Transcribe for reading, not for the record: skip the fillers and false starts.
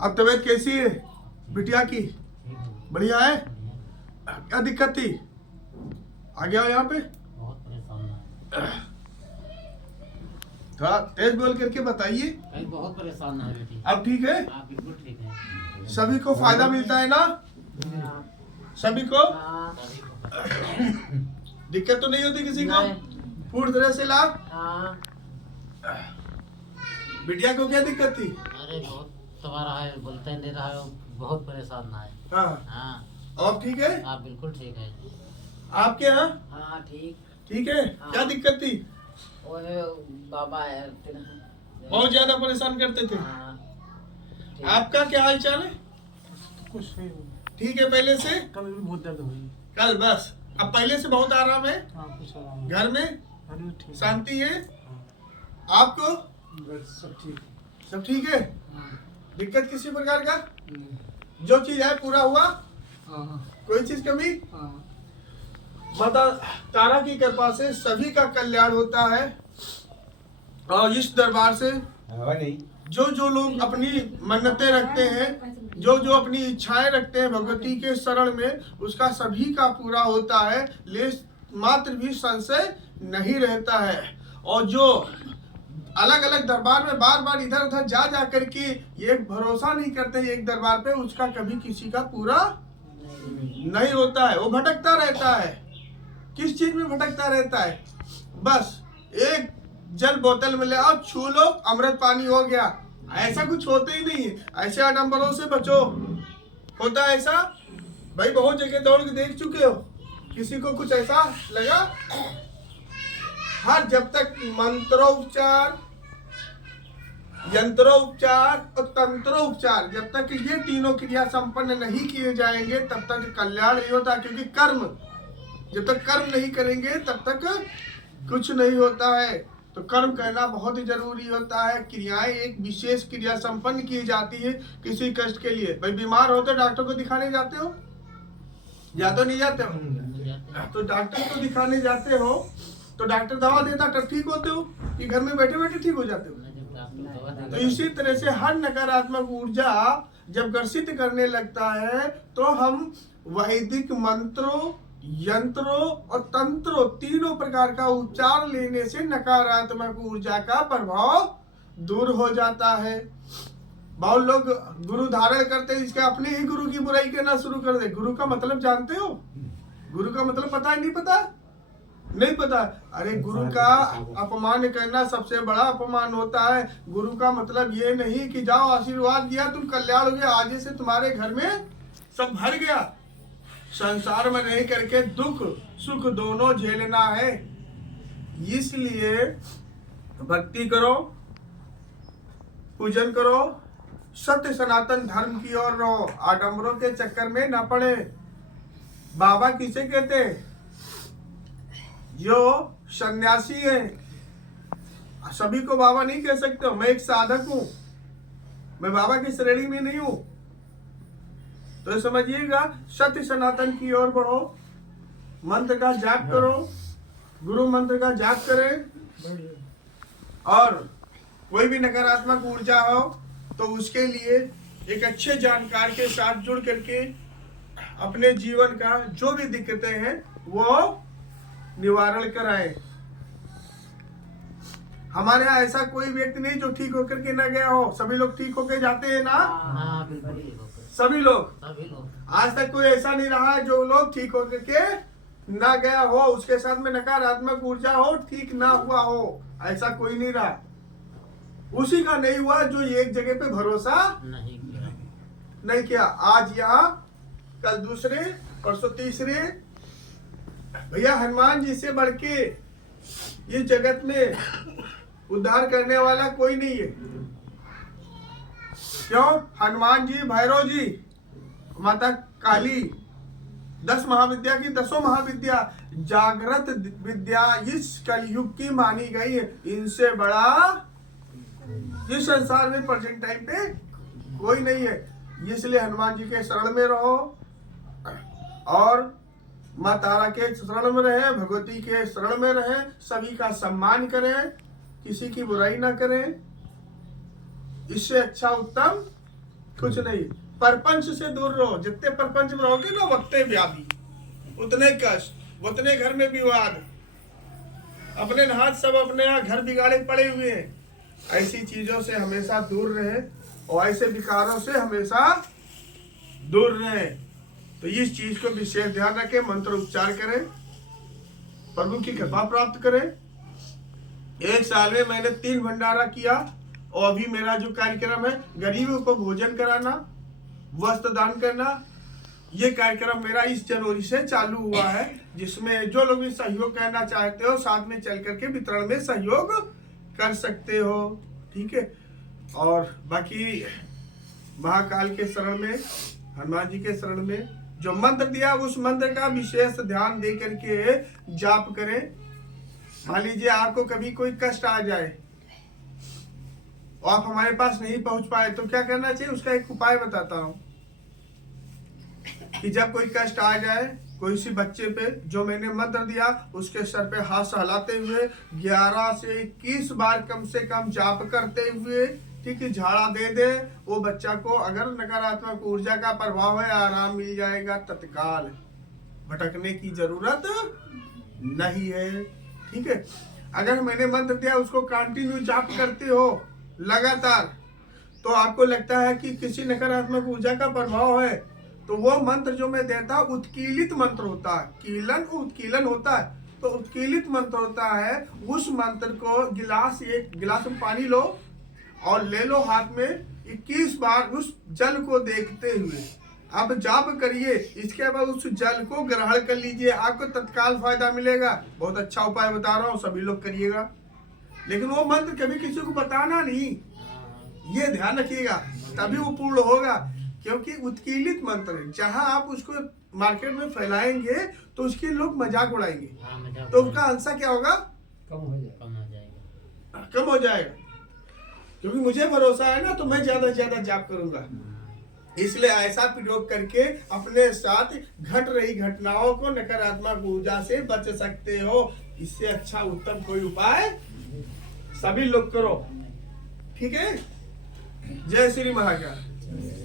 अब तबीयत कैसी है बिटिया की? बढ़िया है। क्या दिक्कत थी? आ गया हो यहाँ पे। बहुत परेशान है। थोड़ा तेज बोल करके बताइए। कहीं बहुत परेशान है बेटी। अब ठीक है? हाँ बिल्कुल ठीक है। सभी को फायदा मिलता है ना? सभी को सभी को दिक्कत तो नहीं होती किसी को? पूर्ण तरह से लाभ। बिटिया को क्या दिक्कत थी? अरे बहुत तुम्हारा है, बोलते नहीं रहा है, बहुत परेशान है। हाँ। हाँ अब ठीक है? हाँ बिल्कुल ठीक है। आपके यहाँ हाँ ठीक। ठीक है? क्या दिक्कत थी? वो है बाबा है बहुत ज्यादा परेशान करते थे। हाँ, ठीक। आपका क्या हाल चाल है? कुछ नहीं, ठीक है पहले से? कल भी बहुत दर्द हुई। कल बस, अब पहले से बहुत आराम है? हाँ कुछ आराम है। घर में अरे ठीक है। शांति है? हाँ, आपको बस सब ठीक। सब ठीक है? हाँ, दिक्कत किसी प्रकार का? नहीं। जो चीज है पूरा हुआ? हाँ कोई चीज कमी? हाँ माता तारा की कृपा से सभी का कल्याण होता है। और इस दरबार से जो जो लोग अपनी मन्नतें रखते हैं, जो जो अपनी इच्छाएं रखते हैं भगवती के शरण में, उसका सभी का पूरा होता है। लेस मात्र भी संशय नहीं रहता है। और जो अलग अलग दरबार में बार बार इधर उधर जा जा करके ये भरोसा नहीं करते एक दरबार पे, उसका कभी किसी का पूरा नहीं होता है। वो भटकता रहता है। किस चीज में भटकता रहता है? बस एक जल बोतल में ले आओ, छू लो, अमृत पानी हो गया। ऐसा कुछ होता ही नहीं है। ऐसे आडम्बरों से बचो। होता है ऐसा? भाई बहुत जगह दौड़ के देख चुके हो, किसी को कुछ ऐसा लगा? हर जब तक मंत्रोपचार, यंत्रोपचार और तंत्रोपचार, जब तक ये तीनों क्रिया संपन्न नहीं किए जाएंगे तब तक कल्याण नहीं होता। क्योंकि कर्म, जब तक कर्म नहीं करेंगे तब तक कुछ नहीं होता है। तो कर्म करना बहुत ही जरूरी होता है। क्रियाएं एक विशेष क्रिया संपन्न की जाती है किसी कष्ट के लिए। भाई बीमार हो तो डॉक्टर को दिखाने जाते हो या तो नहीं जाते हो? तो डॉक्टर को दिखाने जाते हो तो डॉक्टर दवा देता तब ठीक होते हो कि घर में बैठे बैठे ठीक हो जाते हो? तो इसी तरह से हर नकारात्मक ऊर्जा जब ग्रसित करने लगता है तो हम वैदिक मंत्रों, यंत्रों और तंत्रों, तीनों प्रकार का उपचार लेने से नकारात्मक ऊर्जा का प्रभाव दूर हो जाता है। बहुत लोग गुरु धारण करते हैं, इसके अपने ही गुरु की बुराई करना शुरू कर दे। गुरु का मतलब जानते हो? गुरु का मतलब पता है? नहीं पता? नहीं पता? अरे गुरु का अपमान करना सबसे बड़ा अपमान होता है। गुरु का मतलब ये नहीं कि जाओ आशीर्वाद दिया तुम कल्याण हो गया, आज से तुम्हारे घर में सब भर गया। संसार में रह करके दुख सुख दोनों झेलना है। इसलिए भक्ति करो, पूजन करो, सत्य सनातन धर्म की ओर रहो, आडंबरों के चक्कर में न पड़े। बाबा किसे कहते हैं? जो सन्यासी है। सभी को बाबा नहीं कह सकते हो। मैं एक साधक हूं, मैं बाबा की श्रेणी में नहीं हूं। तो समझिएगा, सत्य सनातन की ओर बढ़ो, मंत्र का जाप करो, गुरु मंत्र का जाप करें। और कोई भी नकारात्मक ऊर्जा हो तो उसके लिए एक अच्छे जानकार के साथ जुड़ करके अपने जीवन का जो भी दिक्कतें हैं वो निवारण कराएं। हमारे यहाँ ऐसा कोई व्यक्ति नहीं जो ठीक होकर के न गया हो। सभी लोग ठीक होकर जाते हैं ना? हाँ बिल्कुल सभी लोग। सभी लोग। आज तक कोई ऐसा नहीं रहा है जो लोग ठीक होकर के ना गया हो, उसके साथ में नकारात्मक ऊर्जा हो, ठीक ना हुआ हो। ऐसा कोई नहीं रहा। उसी का नहीं हुआ जो एक जगह पे भरोसा नहीं किया। आज यहाँ, कल दूसरे, परसों तीसरे। भैया हनुमान जी से बढ़ के ये जगत में उद्धार करने वाला कोई नहीं है। क्यों? हनुमान जी, भैरव जी, माता काली, 10 महाविद्या की 10 महाविद्या, जागृत विद्या इस कलयुग की मानी गई है। इनसे बड़ा इस संसार में प्रेजेंट टाइम पे कोई नहीं है। इसलिए हनुमान जी के शरण में रहो और माँ तारा के शरण में रहे, भगवती के शरण में रहे, सभी का सम्मान करें, किसी की बुराई ना करें। इससे अच्छा उत्तम कुछ नहीं। परपंच से दूर रहो, जितने परपंच में रहोगे ना उतने व्याधि, उतने कष्ट, उतने घर में विवाद, अपने हाथ सब अपने यहाँ घर बिगाड़े पड़े हुए हैं। ऐसी चीजों से हमेशा दूर रहे और ऐसे विकारों से हमेशा दूर रहे। तो इस चीज को विशेष ध्यान रखें, मंत्र उच्चार करें, प्रभु की कृपा प्राप्त करें। एक साल में मैंने 3 भंडारा किया और अभी मेरा जो कार्यक्रम है गरीबों को भोजन कराना, वस्त्र दान करना, ये कार्यक्रम मेरा इस जनवरी से चालू हुआ है, जिसमें जो लोग भी सहयोग करना चाहते हो साथ में चल करके वितरण में सहयोग कर सकते हो। ठीक है। और बाकी महाकाल के शरण में, हनुमान जी के शरण में जो मंत्र दिया उस मंत्र का विशेष ध्यान दे करके जाप करें। मान लीजिए आपको कभी कोई कष्ट आ जाए और आप हमारे पास नहीं पहुंच पाए तो क्या करना चाहिए, उसका एक उपाय बताता हूं कि जब कोई कष्ट आ जाए कोई सी बच्चे पे, जो मैंने मंत्र दिया उसके सर पे हाथ सहलाते हुए 11 से 21 बार कम से कम जाप करते हुए, ठीक है, झाड़ा दे दे। वो बच्चा को अगर नकारात्मक ऊर्जा का प्रभाव है आराम मिल जाएगा तत्काल, भटकने की जरूरत नहीं है। ठीक है। अगर मैंने मंत्र दिया उसको कंटिन्यू जाप करते हो लगातार, तो आपको लगता है कि किसी नकारात्मक ऊर्जा का प्रभाव है, तो वो मंत्र जो मैं देता उत्कीलित मंत्र होता है, कीलन उत्कीलन होता है, तो उत्कीलित मंत्र होता है। उस मंत्र को एक गिलास में पानी लो और ले लो हाथ में, 21 बार उस जल को देखते हुए आप जाप करिए। इसके बाद उस जल को ग्रहण कर लीजिए, आपको तत्काल फायदा मिलेगा। बहुत अच्छा उपाय बता रहा हूँ, सभी लोग करिएगा। लेकिन वो मंत्र कभी किसी को बताना नहीं, ये ध्यान रखिएगा, तभी वो पूर्ण होगा। क्योंकि उत्कीलित मंत्र है, जहां आप उसको मार्केट में फैलाएंगे तो उसके लोग मजाक उड़ाएंगे, तो उसका आंसर क्या होगा, कम हो जाएगा। कम हो जाएगा। क्योंकि मुझे भरोसा है ना, तो मैं ज्यादा से ज्यादा जाप करूंगा। इसलिए ऐसा प्रयोग करके अपने साथ घट रही घटनाओं को नकारात्मक ऊर्जा से बच सकते हो। इससे अच्छा उत्तम कोई उपाय सभी लोग करो। ठीक है। जय श्री महाकाल।